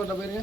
सौ नब्बे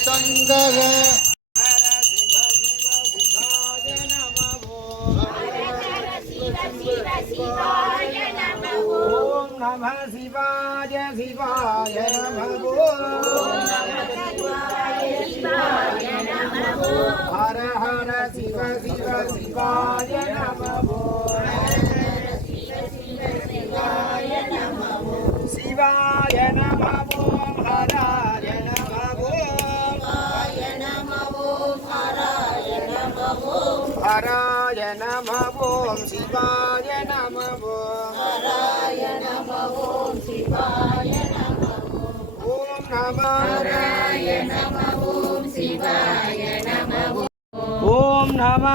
சங்கர ஓம் நம சிவாய சிவாய நமோ ஹர శివ శివ శివాయ నమో శివాయ నమో హరాయ నమో హరాయ నమో శివాయ నమో హరాయ నమో శివాయ నమో ఓం నమ హరాయ నమో శివాయ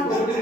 போய் ஒரு.